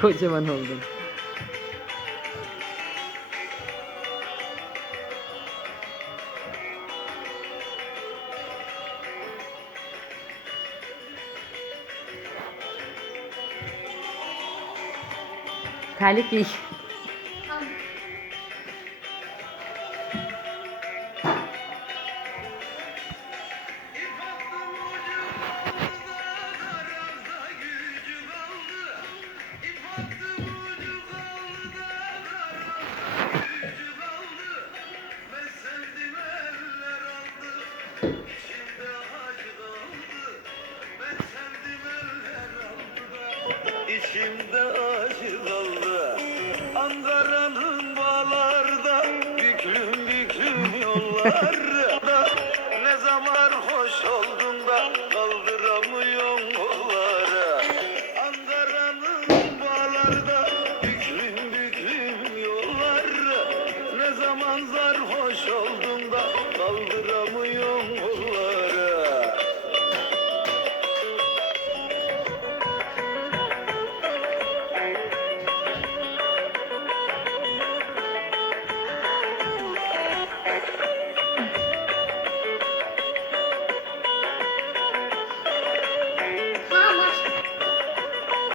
Kocaman oldun. Terlik giy. İçimde acı kaldı. Ankara'nın bağlarda Büklüm büklüm yollarda. Ne zaman hoş oldun da Kaldıramıyorum kollara Ankara'nın bağlarda Büklüm büklüm yollara Ne zaman zar hoş oldun da Kaldıramıyorum